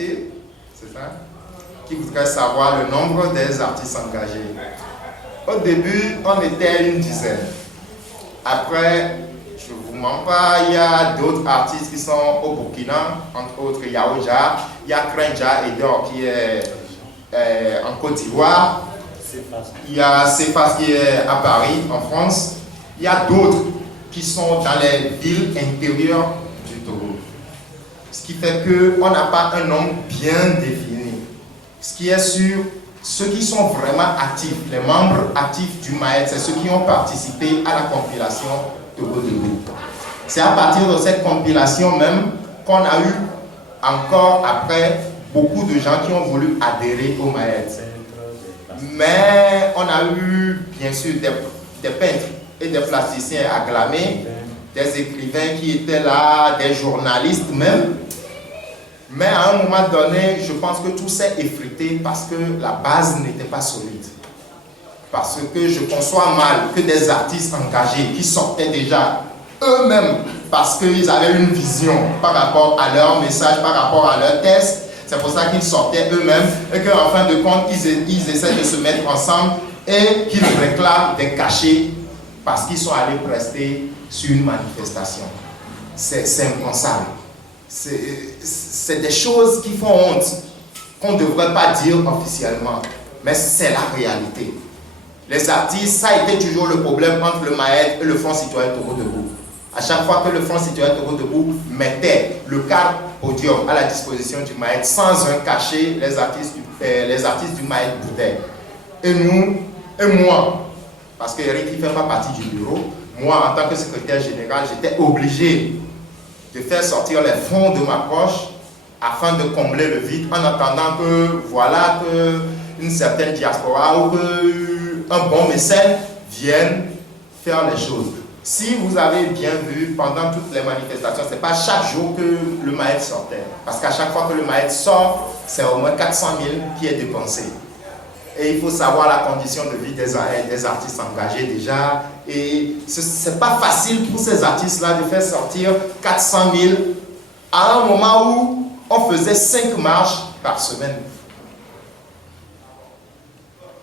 invité, c'est ça, qui voudrait savoir le nombre des artistes engagés. Au début, on était une dizaine. Après, je ne vous mens pas, il y a d'autres artistes qui sont au Burkina, entre autres Yaoja, il y a Krenja Edor qui est en Côte d'Ivoire, il y a Cefas qui est à Paris, en France, il y a d'autres qui sont dans les villes intérieures du Togo. Ce qui fait qu'on n'a pas un nombre bien défini. Ce qui est sûr, ceux qui sont vraiment actifs, les membres actifs du MAED, c'est ceux qui ont participé à la compilation Togo Debout. C'est à partir de cette compilation même qu'on a eu encore après beaucoup de gens qui ont voulu adhérer au MAED. Mais on a eu bien sûr des peintres et des plasticiens acclamés, des écrivains qui étaient là, des journalistes même. Mais à un moment donné, je pense que tout s'est effrité parce que la base n'était pas solide. Parce que je conçois mal que des artistes engagés qui sortaient déjà eux-mêmes parce qu'ils avaient une vision par rapport à leur message, par rapport à leur texte. C'est pour ça qu'ils sortaient eux-mêmes et qu'en fin de compte, ils essaient de se mettre ensemble et qu'ils réclament des cachets parce qu'ils sont allés prester sur une manifestation. C'est impensable. C'est des choses qui font honte, qu'on ne devrait pas dire officiellement, mais c'est la réalité. Les artistes, ça a été toujours le problème entre le MAED et le Front citoyen Togo Debout. À chaque fois que le Front citoyen Togo Debout mettait le cadre podium à la disposition du MAED sans un cachet, les artistes du MAED boudaient. Et nous, et moi, parce que Eric ne fait pas partie du bureau, moi en tant que secrétaire général, j'étais obligé de faire sortir les fonds de ma poche afin de combler le vide en attendant que, voilà, qu'une certaine diaspora ou qu'un bon mécène vienne faire les choses. Si vous avez bien vu, pendant toutes les manifestations, ce n'est pas chaque jour que le MAED sortait. Parce qu'à chaque fois que le MAED sort, c'est au moins 400 000 qui est dépensé. Et il faut savoir la condition de vie des artistes engagés déjà. Et ce n'est pas facile pour ces artistes-là de faire sortir 400 000 à un moment où on faisait 5 marches par semaine.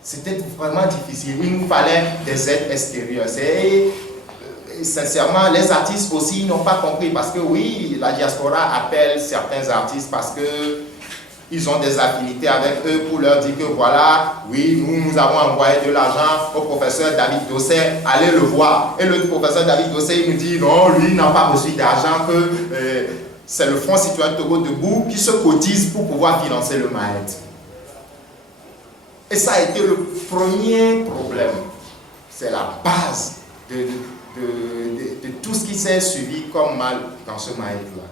C'était vraiment difficile. Il nous fallait des aides extérieures. Sincèrement, les artistes aussi n'ont pas compris parce que oui, la diaspora appelle certains artistes parce que ils ont des affinités avec eux pour leur dire que voilà, oui, nous avons envoyé de l'argent au professeur David Dossé, allez le voir. Et le professeur David Dossé, il nous dit non, lui, il n'a pas reçu d'argent, que c'est le Front citoyen Togo Debout qui se cotise pour pouvoir financer le MAED. Et ça a été le premier problème. C'est la base de tout ce qui s'est suivi comme mal dans ce MAED-là.